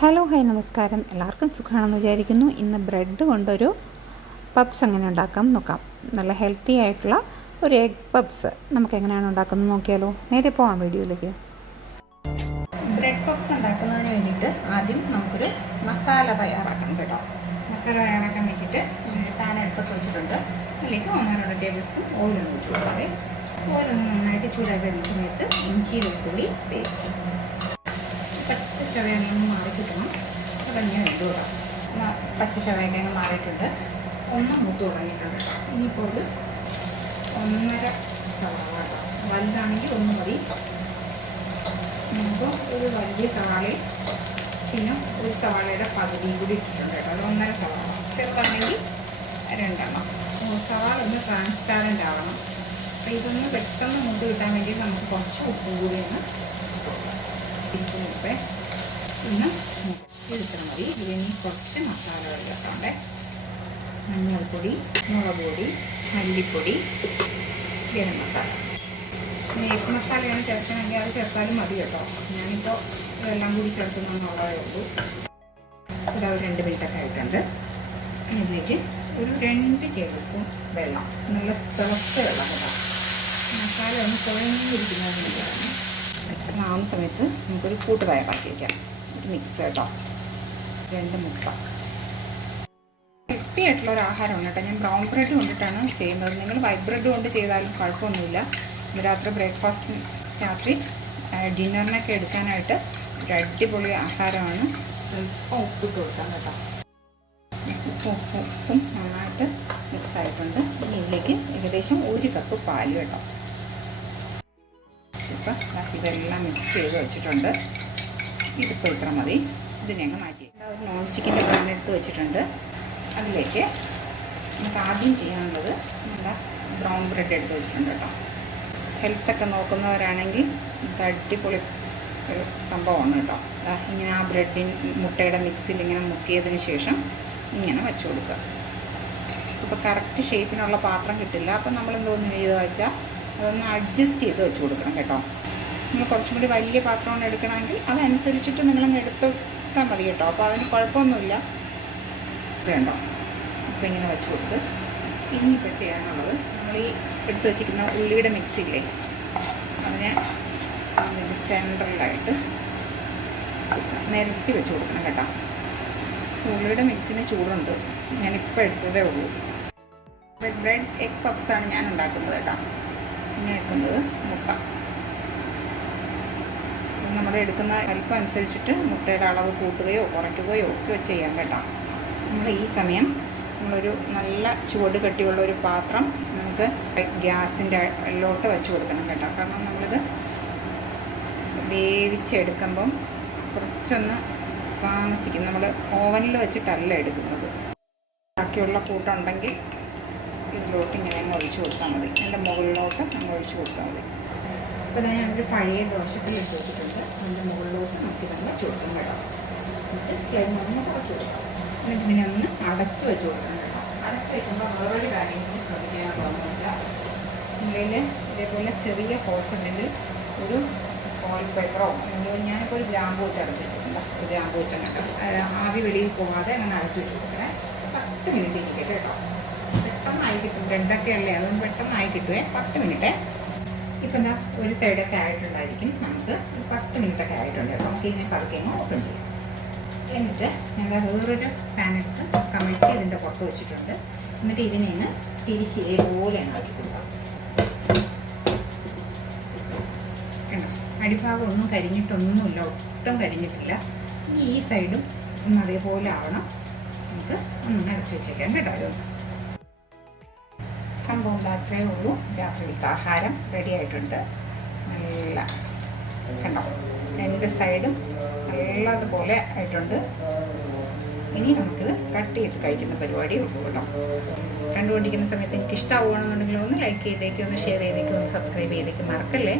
Hello hi നമസ്കാരം. എല്ലാവർക്കും സുഖമാണെന്ന് വിചാരിക്കുന്നു. ഇന്ന് ബ്രെഡ് കൊണ്ടൊരു പപ്സ് എങ്ങനെ ഉണ്ടാക്കാം നോക്കാം. നല്ല ഹെൽത്തി ആയിട്ടുള്ള ഒരു എഗ് പപ്സ് നമുക്ക് എങ്ങനെയാണ് ഉണ്ടാക്കുന്നത് നോക്കിയാലോ. നേരെ പോകാം വീഡിയോയിലേക്ക്. ബ്രെഡ് പപ്സ് ഉണ്ടാക്കുന്നതിന് വേണ്ടിയിട്ട് ആദ്യം നമുക്കൊരു മസാല തയ്യാറാക്കണം കേട്ടോ. മസാല തയ്യാറാക്കാൻ വേണ്ടിയിട്ട് പാൻ അടുപ്പത്ത് വെച്ചിട്ടുണ്ട്. അതിലേക്ക് 1 ടേബിൾ സ്പൂൺ ഓയിലൊന്ന് വെച്ച് കൊടുക്കാതെ. ഓയിലൊന്ന് നന്നായിട്ട് ചൂടായി വരുന്ന സമയത്ത് ഇഞ്ചി വെളുത്തുള്ളി പേസ്റ്റ് പച്ച ചവയൊന്ന് മാറി കിട്ടണം. തുടങ്ങിയ ഇടുക. പച്ച ചവയൊക്കെ അങ്ങ് മാറിയിട്ടുണ്ട്. ഒന്ന് മൂത്ത് തുടങ്ങിയിട്ടുണ്ട്. ഇനിയിപ്പോൾ ഒരു 1.5 സവാള, വലുതാണെങ്കിൽ 1 മതി. നമുക്ക് ഒരു വലിയ സവാളയും പിന്നെ ഒരു സവാളയുടെ പകുതിയും കൂടി ഇട്ടിട്ടുണ്ട് കേട്ടോ. അത് 1.5 സവാള. ചെറുതാണെങ്കിൽ 2 സവാള ഒന്ന് ട്രാൻസ്പാരൻ്റ് ആവണം. അപ്പോൾ ഇതൊന്ന് പെട്ടെന്ന് മൂത്ത് കിട്ടാൻ വേണ്ടി നമുക്ക് കുറച്ച് ഉപ്പും കൂടിയാണ് ഇട്ട് പിന്നെ ഇത്ര മതി. ഇതിന് കുറച്ച് മസാലകൾ ചേർക്കണ്ടേ. മഞ്ഞൾപ്പൊടി, മുളക് പൊടി, മല്ലിപ്പൊടി, ഗരം മസാല. എഗ് മസാലയാണ് ചേർക്കണമെങ്കിൽ അത് ചേർത്താലും മതി കേട്ടോ. ഞാനിപ്പോൾ ഇതെല്ലാം കൂടി ചേർക്കുന്നുള്ളതേ ഉള്ളൂ. ഇവിടെ ഒരു 2 മിനിറ്റൊക്കെ ആയിട്ടുണ്ട്. ഇതിലേക്ക് ഒരു 2 ടേബിൾ സ്പൂൺ വെള്ളം, നല്ല തിളച്ച വെള്ളം കേട്ടോ. മസാല ഒന്ന് കുഴഞ്ഞിരിക്കുന്നതിന് വേണ്ടിയാണ്. ആവുന്ന സമയത്ത് നമുക്കൊരു കൂട്ട് തയ്യാറാക്കി വയ്ക്കാം. ഒരു മിക്സ് കേട്ടോ. 2 മുട്ട. ഹെൽത്തി ആയിട്ടുള്ള ഒരു ആഹാരമാണ് കേട്ടോ. ഞാൻ ബ്രൗൺ ബ്രെഡ് കൊണ്ടിട്ടാണ് ചെയ്യുന്നത്. നിങ്ങൾ വൈറ്റ് ബ്രെഡ് കൊണ്ട് ചെയ്താലും കുഴപ്പമൊന്നുമില്ല. രാത്രി ബ്രേക്ക്ഫാസ്റ്റിന്, രാത്രി ഡിന്നറിനൊക്കെ എടുക്കാനായിട്ട് ഒരു അടിപൊളി ആഹാരമാണ്. സ്വല്പം ഉപ്പിട്ട് കൊടുക്കാം കേട്ടോ. ഉപ്പും നന്നായിട്ട് മിക്സ് ആയിട്ടുണ്ട്. ഇനി ഇതിലേക്ക് ഏകദേശം 1 കപ്പ് പാല് കേട്ടോ. ഇപ്പം ഇതെല്ലാം മിക്സ് ചെയ്ത് വെച്ചിട്ടുണ്ട്. ഇതിപ്പോൾ ഇത്ര മതി. ഇതിനെ അങ്ങ് മാറ്റി ഒരു നോൺ സ്റ്റിക്കിൻ്റെ പാൻ എടുത്ത് വെച്ചിട്ടുണ്ട്. അതിലേക്ക് നമുക്ക് ആദ്യം ചെയ്യാനുള്ളത് നല്ല ബ്രൗൺ ബ്രെഡ് എടുത്ത് വെച്ചിട്ടുണ്ട് കേട്ടോ. ഹെൽത്തൊക്കെ നോക്കുന്നവരാണെങ്കിൽ നമുക്ക് അടിപൊളി ഒരു സംഭവമാണ് കേട്ടോ. ഇങ്ങനെ ആ മുട്ടയുടെ മിക്സിൽ ഇങ്ങനെ മുക്കിയതിന് ശേഷം ഇങ്ങനെ വെച്ച് കൊടുക്കുക. ഇപ്പോൾ കറക്റ്റ് ഷേപ്പിനുള്ള പാത്രം കിട്ടില്ല. അപ്പം നമ്മൾ എന്തോന്ന് ചെയ്തെന്ന് വെച്ചാൽ അതൊന്ന് അഡ്ജസ്റ്റ് ചെയ്ത് വെച്ച് കൊടുക്കണം കേട്ടോ. നിങ്ങൾ കുറച്ചും കൂടി വലിയ പാത്രമാണ് എടുക്കണമെങ്കിൽ അതനുസരിച്ചിട്ട് നിങ്ങളങ്ങ് എടുത്താൽ മതി കേട്ടോ. അപ്പോൾ അതിന് കുഴപ്പമൊന്നുമില്ല. വേണ്ടോ അപ്പോൾ ഇങ്ങനെ വെച്ച് കൊടുത്ത് ഇനിയിപ്പോൾ ചെയ്യാനുള്ളത് നമ്മൾ ഈ എടുത്ത് വെച്ചിരിക്കുന്ന ഉള്ളിയുടെ മിക്സിയില്ലേ, അതിനെ അതിൻ്റെ സെൻട്രലായിട്ട് നിരത്തി വെച്ച് കൊടുക്കണം കേട്ടോ. ഉള്ളിയുടെ മിക്സിന് ചൂടുണ്ട്. ഞാനിപ്പോൾ എടുത്തതേ ഉള്ളൂ. ബ്രെഡ് എഗ് പപ്സാണ് ഞാൻ ഉണ്ടാക്കുന്നത് കേട്ടോ. പിന്നെ എടുക്കുന്നത് മുട്ട. നമ്മൾ എടുക്കുന്ന അല്പം അനുസരിച്ചിട്ട് മുട്ടയുടെ അളവ് കൂട്ടുകയോ കുറയ്ക്കുകയോ ഒക്കെ ചെയ്യാം കേട്ടോ. നമ്മൾ ഈ സമയം നമ്മളൊരു നല്ല ചുവട് കട്ടിയുള്ള ഒരു പാത്രം നമുക്ക് ഗ്യാസിൻ്റെ അതിലോട്ട് വെച്ച് കൊടുക്കണം കേട്ടോ. കാരണം നമ്മളിത് വേവിച്ചെടുക്കുമ്പം കുറച്ചൊന്ന് താമസിക്കും. നമ്മൾ ഓവനിൽ വെച്ചിട്ടല്ല എടുക്കുന്നത്. ബാക്കിയുള്ള കൂട്ടുണ്ടെങ്കിൽ ഇതിലോട്ട് ഇങ്ങനെ അങ്ങ് ഒഴിച്ച് കൊടുത്താൽ മതി. എൻ്റെ മുകളിലോട്ട് അങ്ങ് ഒഴിച്ച് കൊടുത്താൽ മതി. അപ്പോൾ ഞാനൊരു പഴയ ദോശക്കല്ല് ഇട്ട് വെച്ചിട്ടുണ്ട്. അതിൻ്റെ മുകളിലോട്ട് നമുക്ക് തന്നെ വെച്ച് കൊടുക്കണം കേട്ടോ. എന്നിട്ട് ഫ്ലെയിം ഒന്ന് കുറച്ച് കൊടുക്കാം. എന്നിട്ട് ഇതിനെ ഒന്ന് അടച്ച് വെച്ച് കൊടുക്കണം കേട്ടോ. അടച്ച് വയ്ക്കുമ്പോൾ വേറൊരു കാര്യം കൂടി ശ്രദ്ധിക്കാനുള്ളതെന്ന് ഉള്ളിൽ ഇതേപോലെ ചെറിയ ഹോൾസ് ഉണ്ടെങ്കിൽ ഒരു ഫോയിൽ പേപ്പറോ അല്ലെങ്കിൽ ഞാനിപ്പോൾ ഒരു ഗ്രാമ്പ് വെച്ച് അടച്ചിട്ടുണ്ട്. ഒരു ഗ്രാമ്പ് വെച്ച് കേട്ടോ. ആവി വെളിയിൽ പോകാതെ അങ്ങനെ അടച്ച് വെച്ച് കൊടുക്കണേ. 10 മിനിറ്റ് ഇരിക്കട്ടെ കേട്ടോ. പെട്ടെന്നായി കിട്ടും. ബ്രെഡൊക്കെ അല്ലേ, അതുകൊണ്ട് പെട്ടെന്നായി കിട്ടുമേ. 10 മിനിറ്റ്. ഇപ്പം എന്താ ഒരു സൈഡൊക്കെ ആയിട്ടുണ്ടായിരിക്കും. നമുക്ക് 10 മിനിറ്റൊക്കെ ആയിട്ടുണ്ട്. അപ്പോൾ നമുക്ക് ഇതിനെ പതുക്കെ ഓപ്പൺ ചെയ്യാം. എന്നിട്ട് ഞങ്ങൾ വേറൊരു പാൻ എടുത്ത് കമഴ്ത്തി ഇതിൻ്റെ പുറത്ത് വെച്ചിട്ടുണ്ട്. എന്നിട്ട് ഇതിനെ ഒന്ന് തിരിച്ച് ഇതേപോലെ ആക്കി കൊടുക്കാം. കണ്ടോ, അടിഭാഗം ഒന്നും കരിഞ്ഞിട്ടൊന്നുമില്ല, ഒട്ടും കരിഞ്ഞിട്ടില്ല. ഇനി ഈ സൈഡും ഒന്ന് അതേപോലെ ആവണം. നമുക്ക് ഒന്ന് അടച്ചു വെച്ചേക്കാം കേട്ടോ. സംഭവം അത്രയേ ഉള്ളൂ. രാത്രിയിലത്തെ ആഹാരം റെഡി ആയിട്ടുണ്ട്. നല്ല കണ്ടോ, 2 സൈഡും നല്ലതുപോലെ ആയിട്ടുണ്ട്. ഇനി നമുക്കിത് കട്ട് ചെയ്ത് കഴിക്കുന്ന പരിപാടി ഉള്ളൂ കേട്ടോ. കണ്ടുകൊണ്ടിരിക്കുന്ന സമയത്ത് എനിക്ക് ഇഷ്ടമാവുകയാണെന്നുണ്ടെങ്കിൽ ഒന്ന് ലൈക്ക് ചെയ്തേക്കും, ഒന്ന് ഷെയർ ചെയ്തേക്കും, ഒന്ന് സബ്സ്ക്രൈബ് ചെയ്തേക്കും മറക്കല്ലേ.